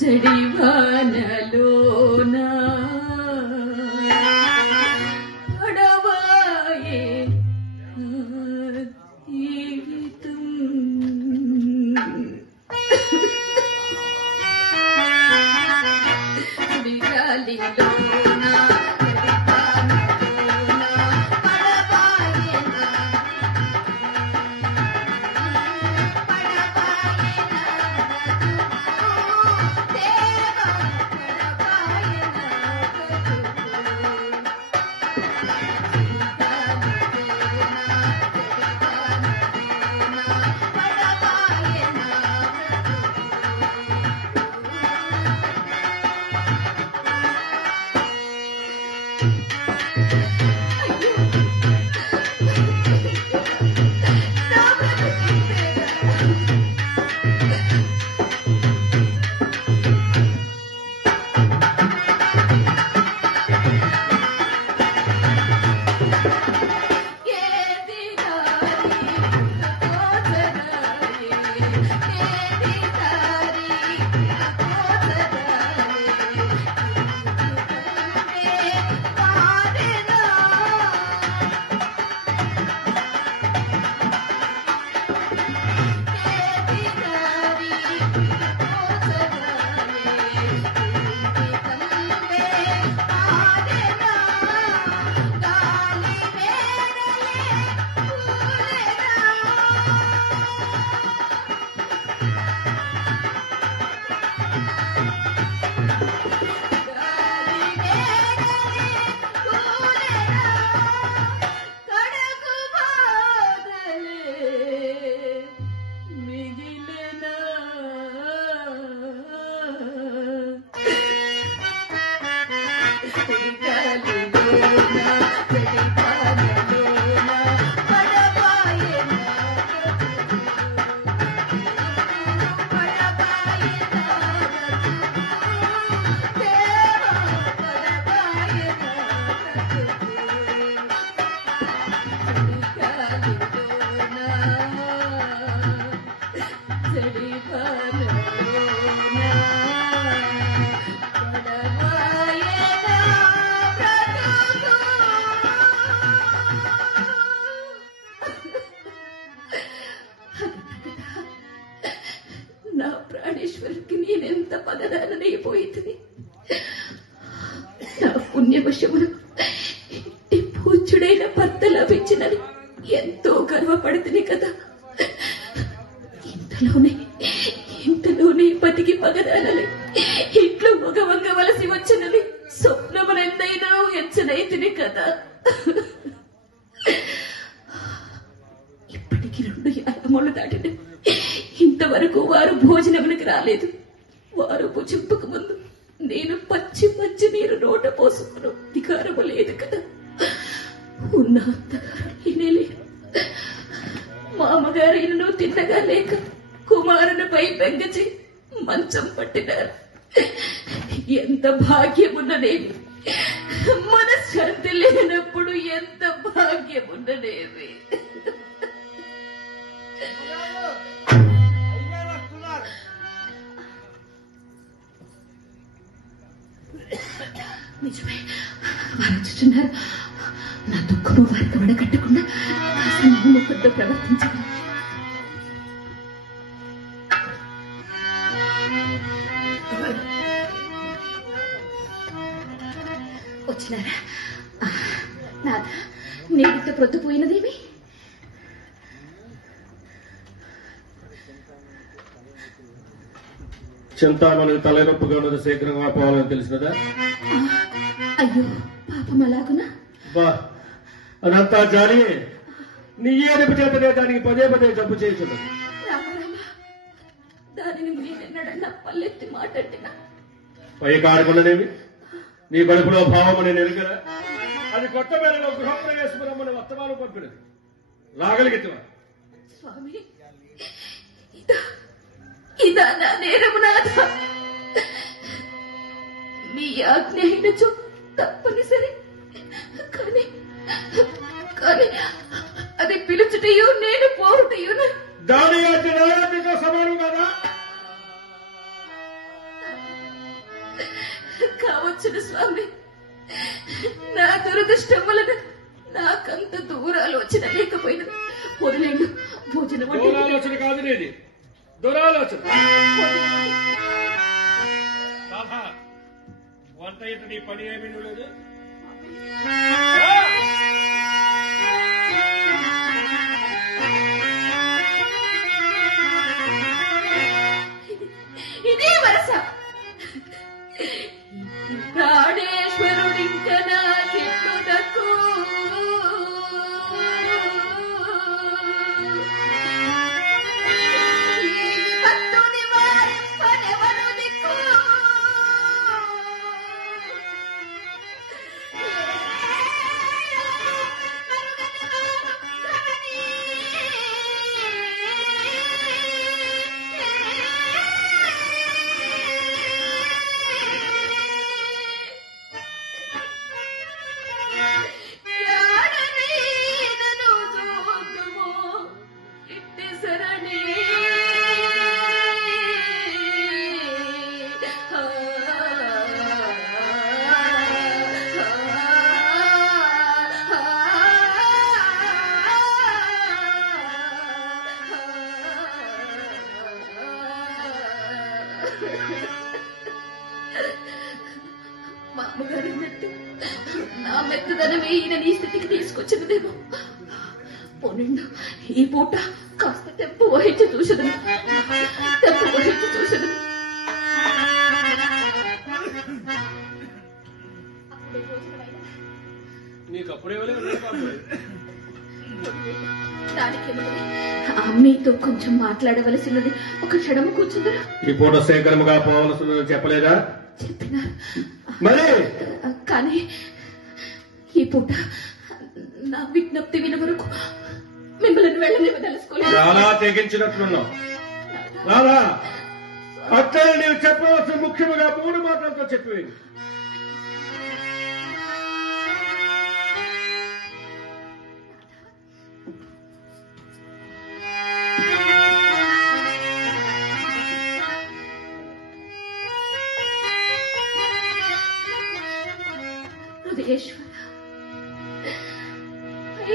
జడివానలోన పడవాయే జీవితం గాలిలోన నా ప్రాణేశ్వరికి నేనెంత పగదానైపోయింది. నా పుణ్యవశములు పూజ్యుడైన భర్త లభించినని ఎంతో గర్వపడుతుంది కదా. ఇంతలోనే బతికి పగదానని ఇంట్లో మగవంగవలసి వచ్చినని స్వప్నమునెందైనా ఎచ్చనైతిని కదా. ఇప్పటికి 2 యాగములు దాటిన ఇంతవరకు వారు భోజనమునికి రాలేదు. వారు భుజింపక ముందు నేను పచ్చి నీరు నోట పోసుకున్న అధికారము లేదు కదా. ఉన్న అత్తగారు లేరు. మామగారైనను తిన్నగా లేక కుమారునిపై బెంగచి మంచం పట్టినారు. ఎంత భాగ్యమున్ననేవి, మనశ్శాంతి లేనప్పుడు ఎంత భాగ్యమున్ననేవి. నిజమే, వారు వచ్చుచున్నారు. నా దుఃఖము వారికి వడకట్టకుండా కాస్త నవ్వుముఖంతో ప్రవర్తించగలను. వచ్చినారా? నాదా నేటితో ప్రొద్దుపోయినదేమి? చింతామణి తలనొప్పిగా ఉన్నది, శీఘ్రంగా పోవాలని తెలిసినదా? అయ్యో పాపం అలాగునా? బా అదంతా జాలి. నీ ఏడుపు చేతనే దానికి పదే పదే జబ్బు చేస్తున్నది. దానిని నేనెన్నడన్నా పల్లెత్తి మాట్లాడినా పై కాడుకున్నదేమి? నీ కడుపులో భావం అని ఎరుగరా? అది కొత్త మేళలో గృహప్రవేశమురమ్మని వర్తమానం పంపినది. రాగలిగితవా? స్వామి, ఇదా నా నేరము నాథ. మీ ఆజ్ఞ అయినచో తప్పనిసరి. కానీ అది పిలుచుటయో నేను పోరుటయో దాని ఆజ్ఞతో సమానం కదా. కావచ్చును స్వామి. నా దురదృష్టం వలన నాకంత దూరాలోచన లేకపోయినా వదిలేండు. భోజనం దూరాలోచన కాదు నేది, దురాలోచన. వంట ఇంటి నీ పని ఏమీ లేదు. ఇదే వరస. ప్రాణేశ్వరుడింక నాకెట్లు దక్కు. మామగారన్నట్టు నా మెత్తదనమే ఈయన నీ స్థితికి తీసుకొచ్చినదేమో. పోనిండు, ఈ పూట కాస్త తెప్పు వహించి చూసదను. మీతో కొంచెం మాట్లాడవలసినది. ఒక క్షణము కూర్చుందరా. ఈ పూట సేకరముగా పోవలసినది చెప్పలేదా? చెప్పినా మరి కానీ ఈ పూట నా విజ్ఞప్తి విన వరకు మిమ్మల్ని వెళ్ళనివ్వదలుచుకోలేదు. చాలా తెగించినట్లున్నావు రాదా? అక్కడ నీవు చెప్పవలసిన ముఖ్యముగా 3 మాటలతో చెప్పేది.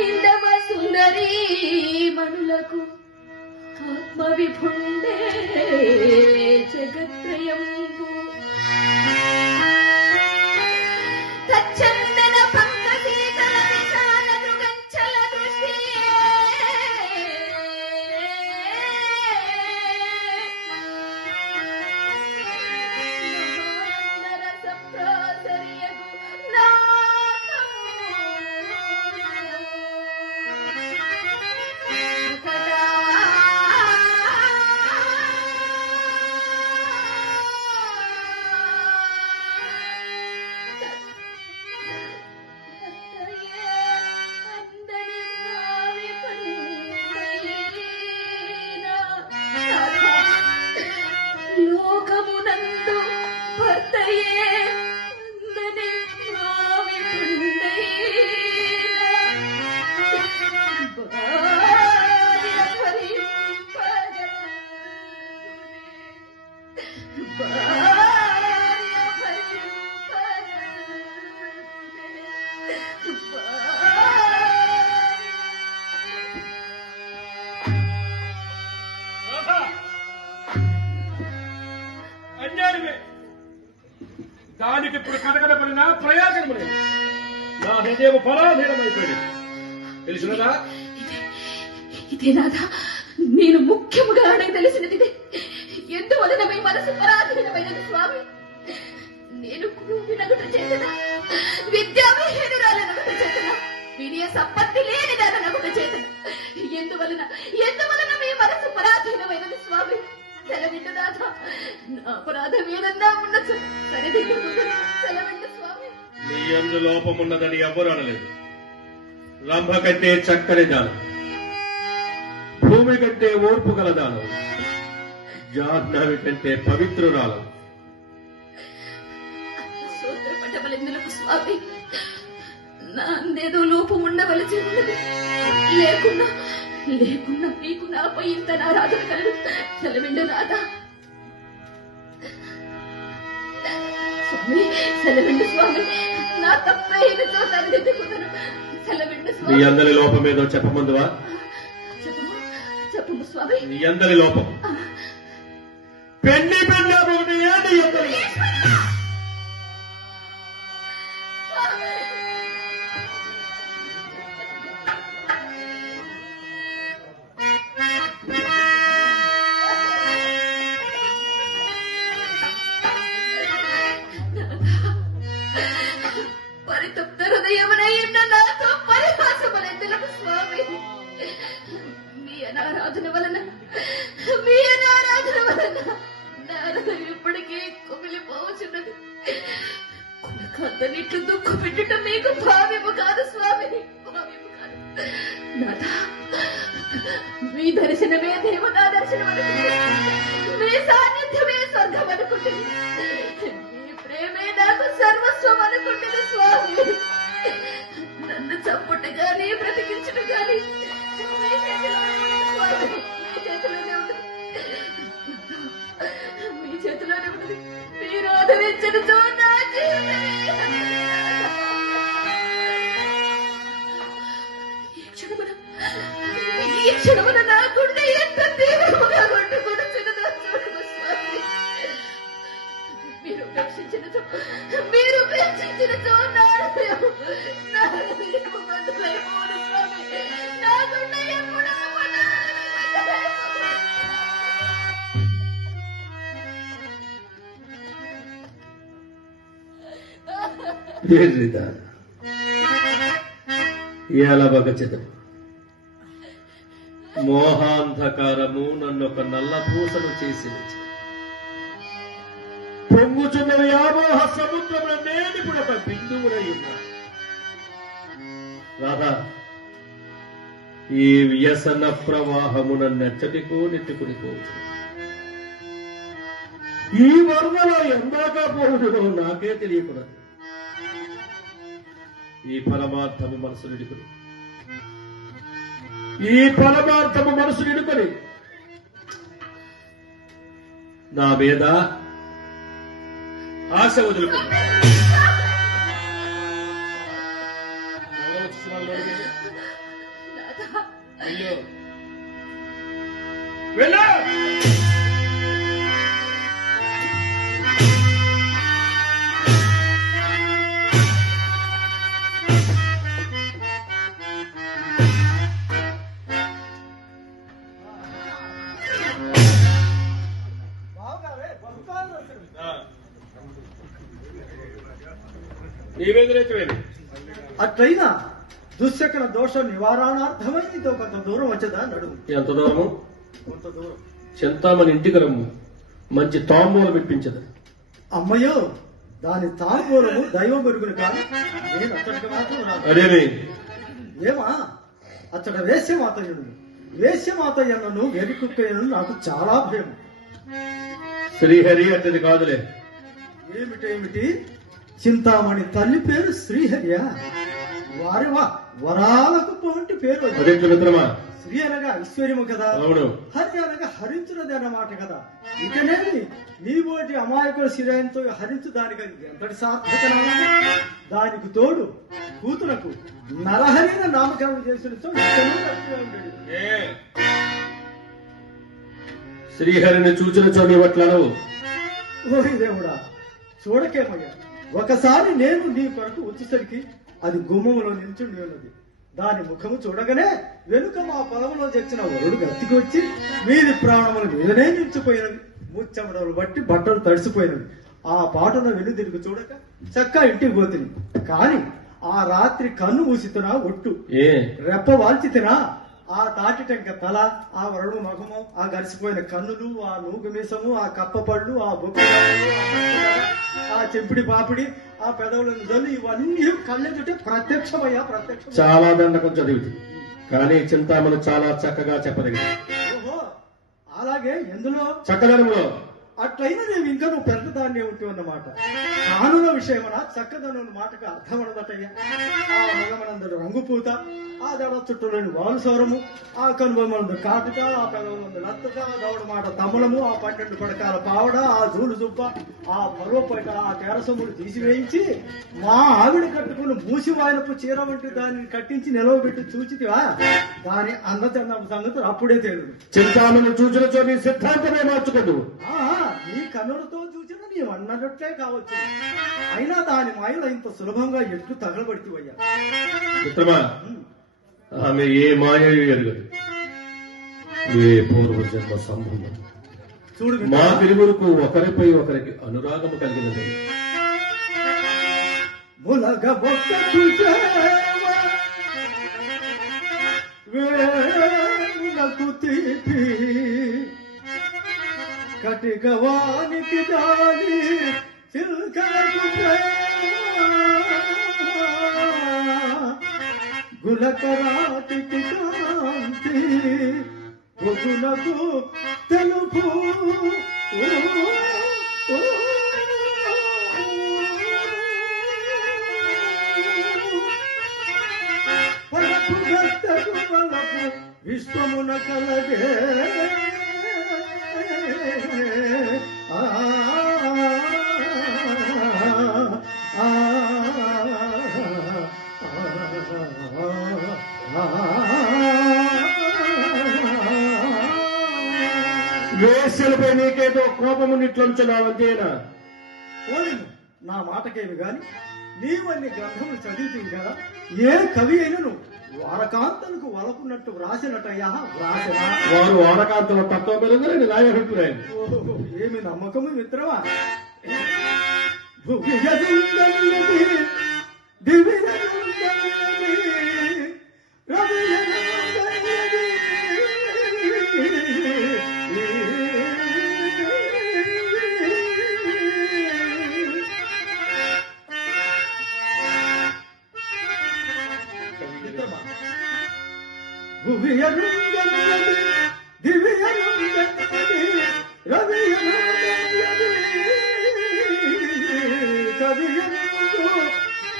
ఇందవ సుందరీ మణులకు ఆత్మ విభుండే జగత్రయంబు తచ్చందన పంకశీతల విశాల దృగంచల దృష్టి లోకమునందు భర్తయే అందనే మావి దానికి ఇప్పుడు కనకనపడినా ప్రయోజనం లేదు. నా హృదయం పరాధీనమైపోయింది. తెలిసినదా? ఇదే నాదా నేను ముఖ్యముగా అడగదలిసినది. ఎందువలన మీ మనసు పరాధీనమైనది స్వామి? నేను వినగుట చేతన, విద్యావిహీనురాలనగుట చేతన, వినయ సంపత్తి లేనిదానగుట చేతన, ఎందువలన మీ మనసు పరాధీనమైనది స్వామి? సెలవిండు నాథ. నా అపరాధం ఏదన్నా ఉండొచ్చు, సరిదిద్దుకుంటున్నా. సెలవిండు స్వామి. నీ యందు లోపమున్నదని ఎవ్వరూ అనలేదు. రంభ కంటే చక్కని దానం, భూమి కంటే ఓర్పు గల దానం, జాహ్నవి కంటే పవిత్రురాలం. సూత్రపట్టబలెందులకు స్వామి? నా అందేదో లోపం ఉండవలసి ఉన్నది. లేకున్నా మీకు నాపై ఇంత నారాధన కలదు. సెలవిండు రాదా? స్వామి సెలవిండు స్వామి, నా తప్పైనతో తండ్రికుదను సెలవిండు నీ స్వామి. అందరి లోపం ఏదో చెప్పమందువా? చెప్పు స్వామి. నీ అందరి లోపం పెళ్లి పెళ్ళ ఒకటి ఏంటి అందరి పరితప్త హృదయమునయున్న నాతో పరిహాసములెందులకు స్వామి? మీ అనారాధన వలన నా హృదయం ఇప్పటికీ కుమిలిపోవచ్చున్నది. కులకాంతనిట్లు దుఃఖ పెట్టడం మీకు భావ్యము కాదు స్వామి, భావ్యము కాదు. నాథా, మీ దర్శనమే దేవతా దర్శనం అనుకుంటుంది, మీ సాన్నిధ్యమే స్వర్గం అనుకుంటుంది, మీ ప్రేమే నాకు సర్వస్వం అనుకుంటుంది స్వామి. నన్ను చంపుట గాని బ్రతికించుట గాని మీ చేతిలోనే ఉంది. మీ చేతిలోనే ఉంది. మీరు ఆదరించడంతో నా ఈ క్షణమున నా గుండె ఎంత తీవ్రముగా కొట్టుకొనుచున్నదో చూడము స్వామి. మీరు ఉపేక్షించినతో నా హృదయము బద్దలైపోవును స్వామి. నా గుండె ఎప్పుడూ ఏలబగచితం మోహాంధకారము నన్ను ఒక నల్ల పూసను చేసి పొంగుచున్న వ్యామోహ సముద్రమున నేనిప్పుడు ఒక బిందువునై ఉన్నా. రాధా, ఈ వ్యసన ప్రవాహమున నెచ్చటికో నెట్టుకుని పోవచ్చు. ఈ వరదలో ఎందాక పోవుడో నాకే తెలియకూడదు. ఈ పరమార్థము మనసు నిడుకుని నా మీద ఆశ వదులుకు. వెళ్ళా అట్లయినా దుశ్శకన దోష నివారణార్థమై నీతో కొంత దూరం వచ్చేదా నడుము. ఎంత దూరము? కొంత దూరం. చింతామణి ఇంటికి రమ్ము, మంచి తాంబూలం ఇప్పించదు. అమ్మయ్యో, దాని తాంబూలము దైవం పెరుగును కాదు, నేను అచ్చటికి మాత్రం రాదు. అదేమి ఏమా అచ్చట వేశ్యమాతయ్యను వేశ్యమాతయ్యను వేడికుక్కయ్యను నాకు చాలా భయం. శ్రీహరి అంటది కాదులే. ఏమిటేమిటి? చింతామణి తల్లి పేరు శ్రీహరియా? వారివా వరాలకు పోంటి పేరు. అదేంటి మిత్రమా? శ్రీ అనగా ఐశ్వర్యము కదా, అవును. హరి అనగా హరించున్నది అన్నమాట కదా. ఇకనేమి నీబోటి అమాయకుల శిరాయంతో హరించు దానికి ఎంతటి సార్థకత. దానికి తోడు కూతురకు నరహరిన నామకరణం చేసిన శ్రీహరిని చూచిన చోని వట్లను. ఓరి దేవుడా, చూడకేమయ్యా, ఒకసారి నేను నీ కొరకు వచ్చేసరికి అది గుమ్మములో నిల్చుండి ఉన్నది. దాని ముఖము చూడగానే వెనుక మా పొలంలో తెచ్చిన వరుడు గత్తికి వచ్చి వీరి ప్రాణములు మీదనే నిలిచిపోయినవి. ముచ్చమడలు బట్టి బట్టలు తడిసిపోయినవి. ఆ పాటను వెనుదిరుగు చూడక చక్కా ఇంటికి పోతుంది. కాని ఆ రాత్రి కన్ను మూసితున్నా ఒట్టు రెప్ప వాల్చి తినా ఆ తాటి టెంక తల, ఆ వరుడు ముఖము, ఆ గరిసిపోయిన కన్నులు, ఆ నూగు మీసము, ఆ కప్ప పళ్ళు, ఆ బొక్కు, ఆ చెంపిడి పాపిడి, ఆ పెదవుల నిజలు, ఇవన్నీ కళ్ళెదుటే ప్రత్యక్షమయ్యా, ప్రత్యక్షం. చాలా దండకం చదివింది, కానీ చింతామణి చాలా చక్కగా చెప్పదగింది. ఓహో, అలాగే ఎందులో? చక్కదనంలో అట్లయినా నేను ఇంకా నువ్వు పెద్దదాన్నే ఉంటావు అన్నమాట. కానుల విషయమన చక్కదనం మాటకు అర్థమనదటయ్యా. ఆ మగమనందుడు రంగుపూత, ఆ దడ చుట్టూలోని వాలు సౌరము, ఆ కనుబొమ్మలందు కాటుక, ఆ పెదవులందు నత్తక, ఆ దవడ మాట తమలము, ఆ 12 పడకాల పావడ, ఆ జూలు దుబ్బ, ఆ పరువపైట, ఆ తెరసొమ్ములు తీసివేయించి మా ఆవిడ కట్టుకుని మూసివాయినపు చీర వంటి దాన్ని కట్టించి నిలవబెట్టి చూచితివా, దాని అందచందం సంగతులు అప్పుడే తేలుడు. చింతామణి చూచినచో నీ సిద్ధాంతమే మార్చుకోదు. నీ కన్నులతో చూసిన నీవు అన్నట్లే కావచ్చు. అయినా దాని మాయలో ఇంత సులభంగా ఎట్లు తగలబడితివయ్యా. మిత్రమా, ఆమె ఏ మాయయో ఎరుగదు, ఏ పూర్వజన్మ సంబంధం. చూడు, మా తిరుగులకు ఒకరిపై ఒకరికి అనురాగము కలిగినది. ములగ బొక్క వేలకు తీపి కటికవానికి దాని చిల్కలకు గులకరాటికి కాంతి పొగునకు తెలుపు పలపు గట్టకు పలపు విశ్వమున కలగే. వేశ్యలపై నీకేదో కోపము నిట్లంచున్నావంతేనా? పోలిను నా మాటకేమి గాని నీవన్ని గ్రంథములు చదివితే కదా, ఏ కవి అయినను వారకాంతలకు వలకున్నట్టు వ్రాసినట్టయ్యా. వ్రాసిన వారు వారకాంతల తత్వం పెరుగుదని నా అభిప్రాయం. ఏమి నమ్మకము మిత్రమా.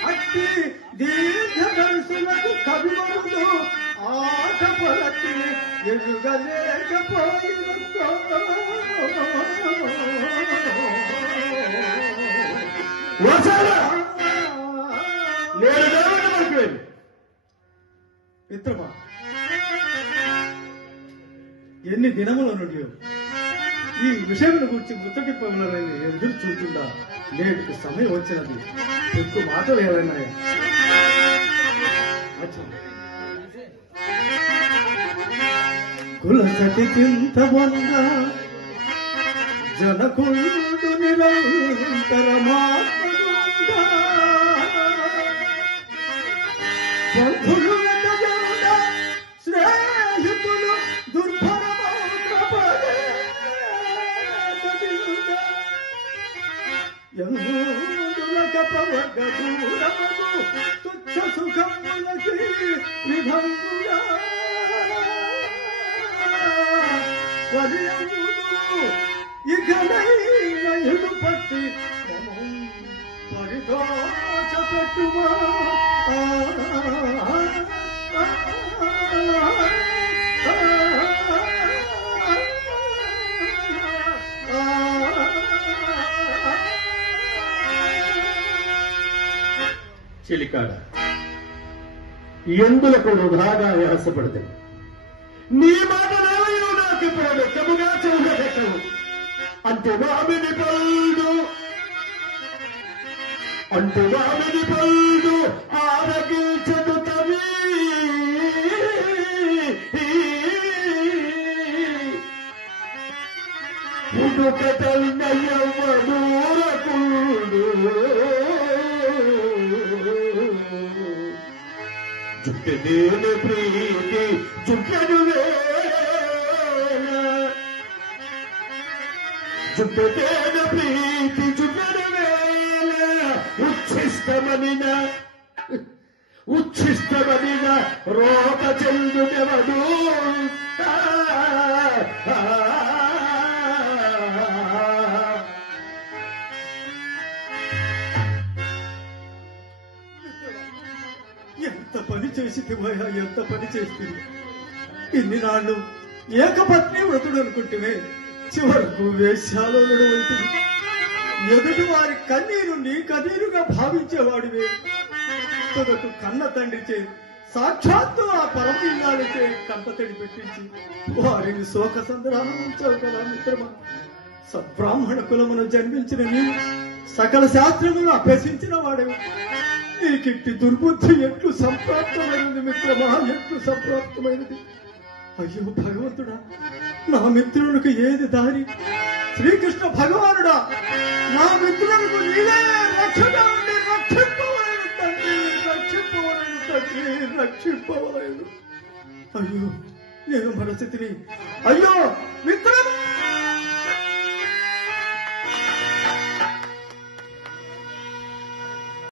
అట్టి దీర్ఘదర్శులకు కవిమరుడు ఆట పలకి ఎరుగలేకపోయినంతో మిత్రమా, ఎన్ని దినముల నుండి ఈ విషయముల గురించి ముచ్చటింపగలరని ఎదురు చూస్తుందా నేటికి సమయం వచ్చినది. ఎక్కువ మాటలు ఏమైనాయా? కులకటి చింతవంద జనకుడు నిరంతరమాత్మగుండా బంధులు శ్రేహితులు దుర్భరమౌద్రపదూరము తుచ్చ సుఖములకి విధంగా ఇకనైనయుడు పట్టి పరితోచ పెట్టుమా. చిలికాడ ఎందులకు వృధాగా వ్యాసపడతాను. నీ మాట నాకు ఇప్పుడు లెక్కముగా చెవులెక్కవు. అంటే మామిడి పళ్ళు ఆరగించదు తవి ఉడుకటల్లయ్యవూరకుడు జుట్టెదేని ప్రీతి జుట్టెను జుట్టెదేని ప్రీతి జుట్టెను ఉచ్ఛిష్టమనిన రోత చెందునెవడు చేసివయ్యా, ఎంత పని చేస్తుంది. ఇన్ని నాళ్ళు ఏకపత్ని వ్రతుడు అనుకుంటే చివరకు వేశ్యాలోనుడు అవుతుంది. ఎదుటి వారి కన్నీరు నీ కన్నీరుగా భావించేవాడివే. తొదకు కన్న తండ్రిచే సాక్షాత్తు ఆ పరమ ఇల్లాలచే కంటతడి పెట్టించి వారిని శోక సంద్రానం ఉంచావు కదా మిత్రమా. సబ్రాహ్మణ కులమును జన్మించిన నీవు సకల శాస్త్రములను అభ్యసించిన వాడేవి. నీకిట్టి దుర్బుద్ధి ఎట్లు సంప్రాప్తమైనది మిత్రమా, ఎట్లు సంప్రాప్తమైనది. అయ్యో భగవంతుడా, నా మిత్రులకు ఏది దారి? శ్రీకృష్ణ భగవానుడా, నా మిత్రులకు నీవే రక్షగా ఉండి రక్షింపవలేదు తండ్రి, రక్షింపవలేదు తండ్రి, రక్షింపవలేదు. అయ్యో నేను మనస్థితిని, అయ్యో మిత్రమా.